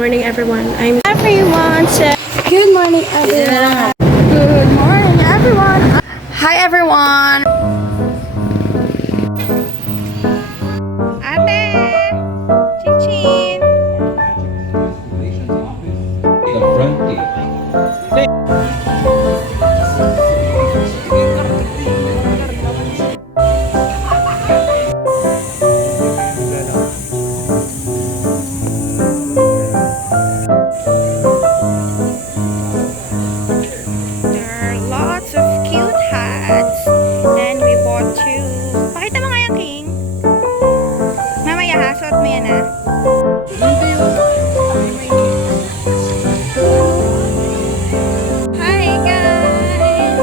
morning, everyone. Good morning, everyone. Good morning, everyone. Hi, everyone. Ate, Chin-chin. The front gate. There are lots of cute hats, and we bought two. Pakita mo nga yung king. Mamaya ha, suot mo yan ha. Hi guys!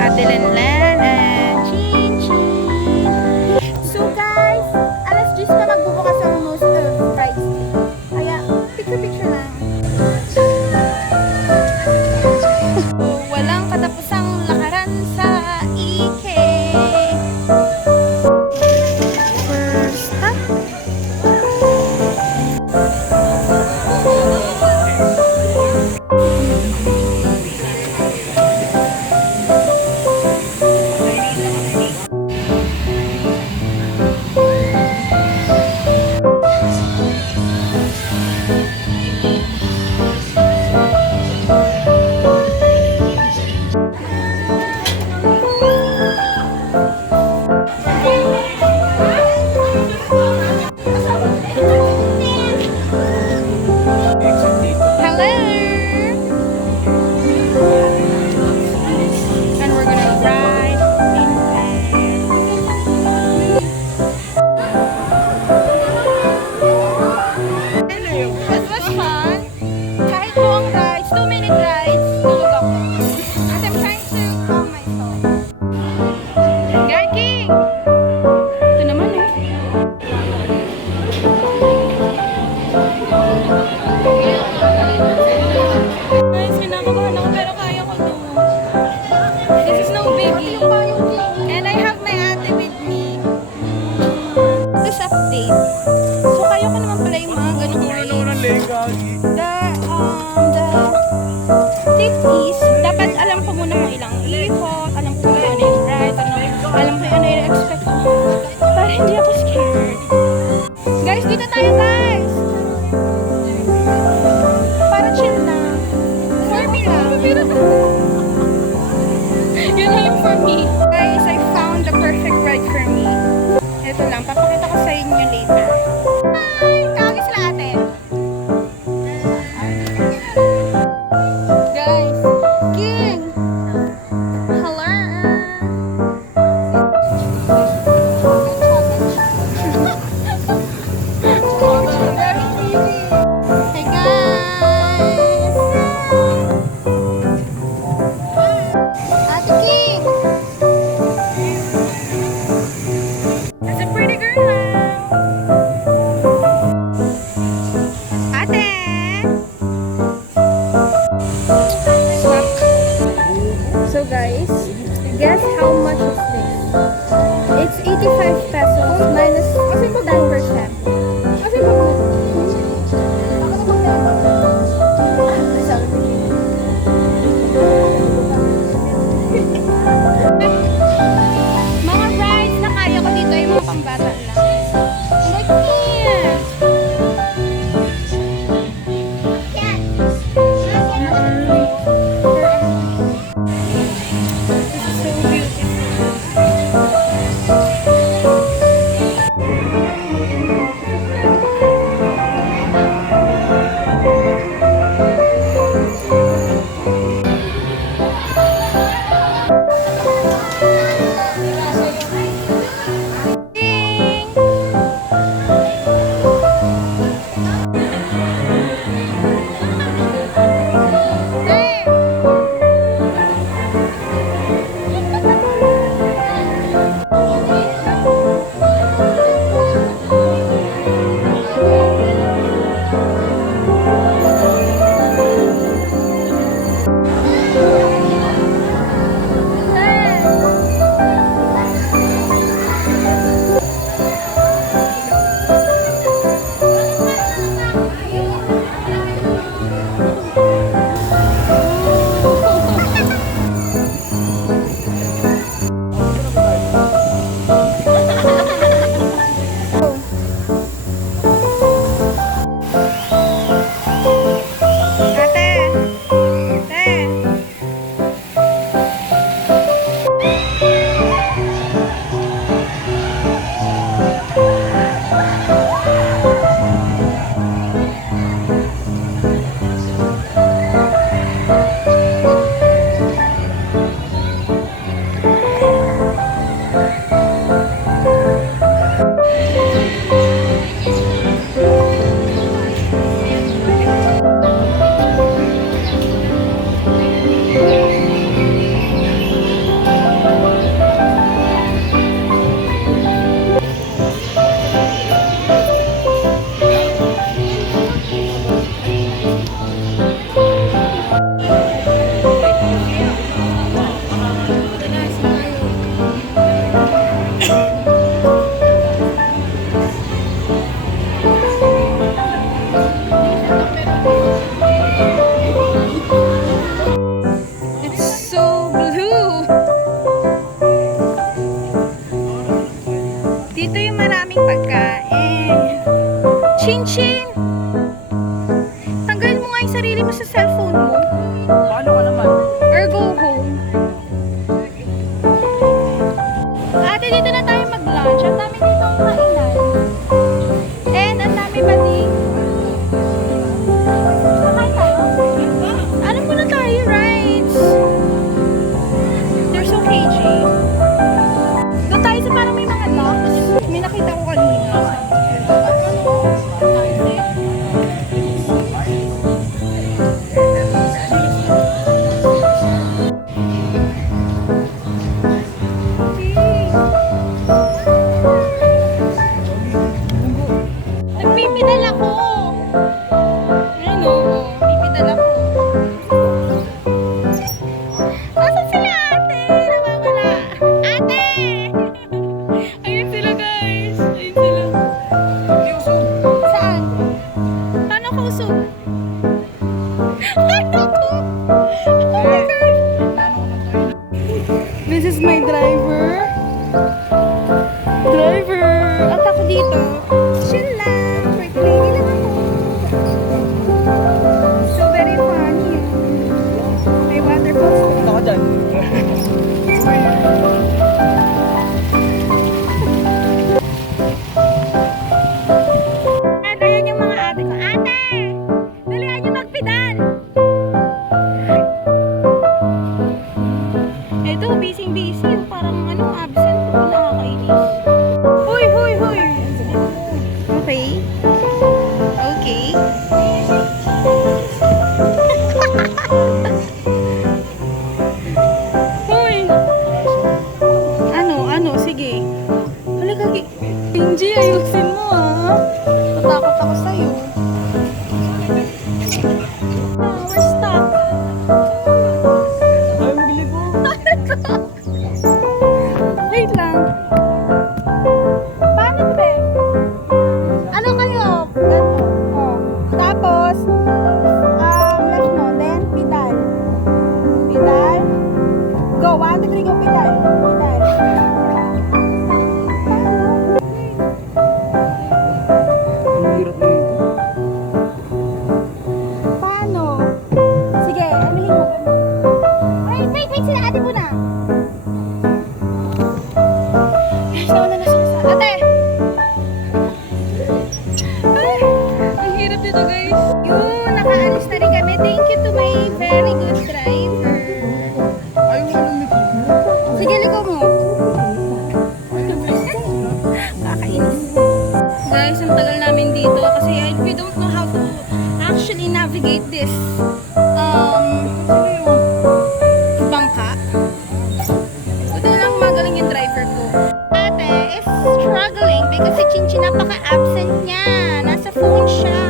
Ate Lenlen and Chin Chin. So guys, alas 10 pa magbubukas ang most of Friday. Kaya picture lang. Walang katapusang lakaran sa Ike. First stop. Hello! And we're gonna ride in bed. This was fun. Kahit long rides, 2-minute rides, tulog ako. As I'm trying to calm myself. Guy King! Ito naman eh. Guys, kinakabahan ako pero kaya ko to. This is no biggie. And I have my ate with me. This update. So kaya ko naman pala yung mga ganun grades. The tip is, dapat alam ko muna kung ilang ikot, alam ko kung ano yung right, alam ko yung ano yung expect ko. Para hindi ako scared. Guys, dito tayo guys! Para chill lang. For me lang. Yun lang yung for me. Guys, I found the perfect ride for me. Ito lang, papakita ko sa inyo later. Hi! Tawagin sila ate. Guys, King! Hello! Hey guys! Ate King! That's a pretty girl now! Ate! Stop. So guys, guess how much is this? It's 85 pesos minus 10%. Mga rides na kaya ko dito ay mga pambata lang. Look here! This is so beautiful. King! maraming pagkain. Chin-chin! Tanggalin mo nga yung sarili mo sa cellphone mo. Paano ka naman? Or go home. Ate, dito na tayo mag-lunch. Ang dami dito ang kainan. And ang dami ba ding? Kakain tayo? Ano muna tayo, rides? They're so cagey. Doon tayo sa parang may mga ducks. May nakita ko kanina. Nagpipidal ako. Ayun o. Pipidal ako. Nasaan sila ate? Nawawala. Ate! Ayun sila guys. Ayun sila. Saan? Paano ko usog? Paano ko? Oh my God. This is my driver. At ako dito. Chill lang. Work lady lang ako. So very funny. May waterfalls. Punta ka dyan. At ayan yung mga ate ko. Ate! Dalihan niyo magpidal! Ito, busy-busy. Parang absent ko. Nakakainis. Huy! Okay. Huy! Ano? Sige. Halika, Benji, ayusin mo Natakot ako sa'yo. We're stuck. Ay, mabili ko. Wait lang. Paano pe? Ano kayo? Ganto. Oh. Tapos, left no. Then, pedal. Go. 1, 2, 3, go. Pedal. Ang hirap na yun. Paano? Sige, anuhin mo. Wait. Sila ate muna. Nauna na siya sa ate. Ay, ang hirap dito guys. Yun, nakaalis na rin kami. Thank you to my very good driver. Ayaw nga lumit. Sige, liko mo. Kakainis. Guys, ang tagal namin dito kasi we don't know how to actually navigate this bangka. Buti na lang magaling yung driver ko. Ate is struggling because si Chinchin napaka-absent niya. Nasa phone siya.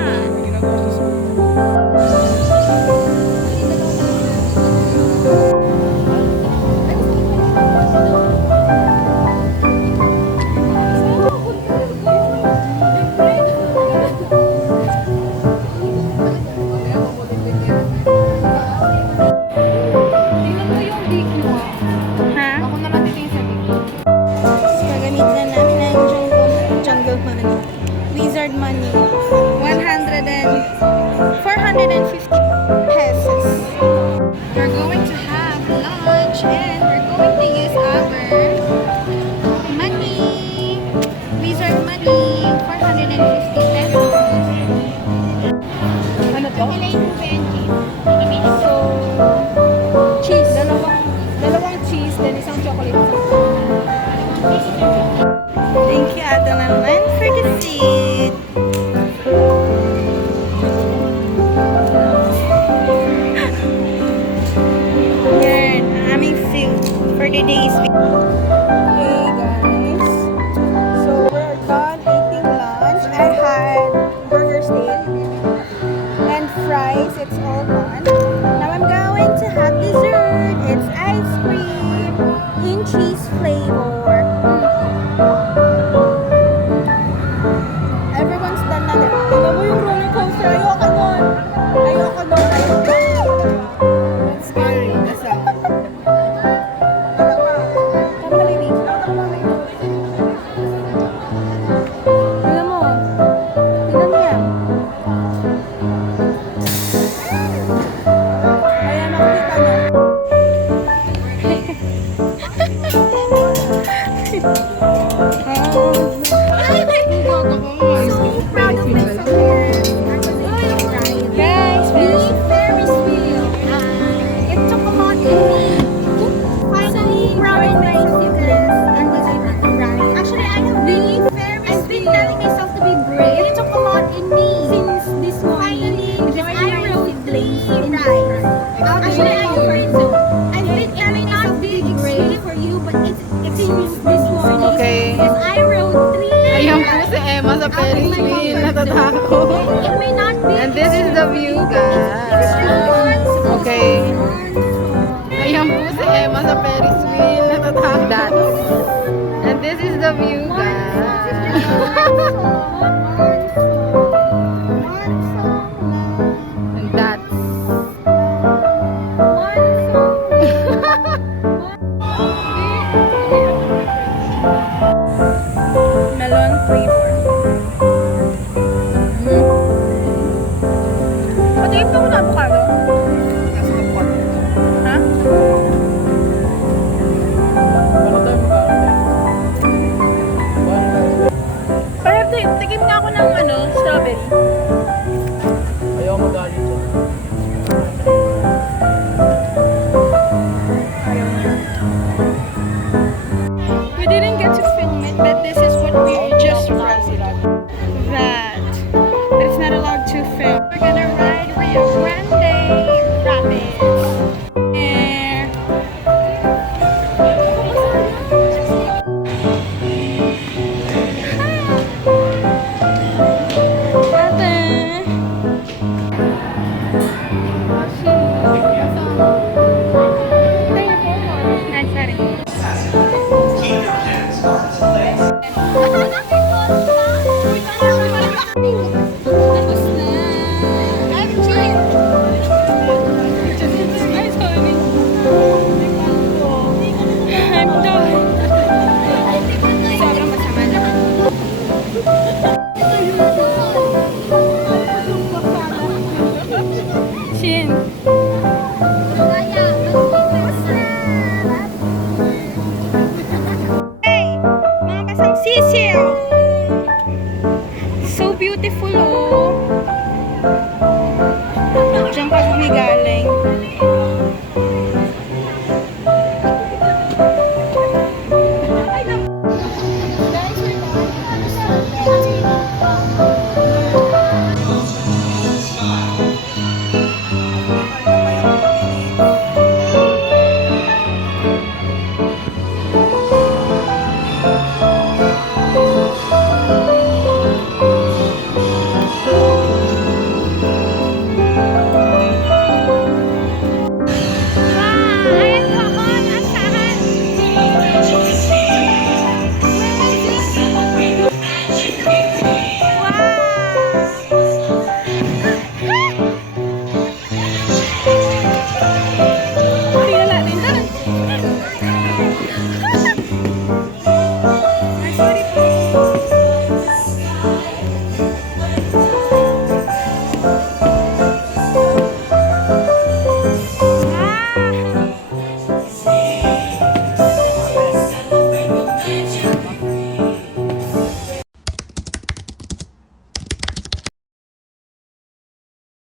Ha? Ako na lang dito yung sabi. Gagamit na namin ang jungle money. Wizard money. 450 pesos. We're going to have lunch and we're going to use our money. Wizard money. 450 pesos. Ano to? So, cheese. Dalawang cheese, then isang chocolate. Thank you, Ate Nanan, for the seat. Yan, ang aming food for today's video. Hey guys, so we're done eating lunch. I had burger steak and fries. It's all gone. Now I'm going to have dessert. It's ice cream in cheese flavor. Ferris wheel. Natatakot. It may not be. And this is the view, guys. Okay. Ayan po si Emma sa Ferris wheel. Natatakot. And this is the view, guys. And that's Melon flavor. Patingin pa ko na avocado. Ha? Kaya tigim nga ako ng strawberry. ayaw magalit siya. We didn't get to film it, but this is what we just that it's not allowed to film. We're gonna ride Rio Grande Rapids. Eh. Ate. Ay, sorry. Tapos na. I'm sorry. I'm done. Sobrang masama na. Shin. Hey, mga kasang sisiw. So beautiful, oh.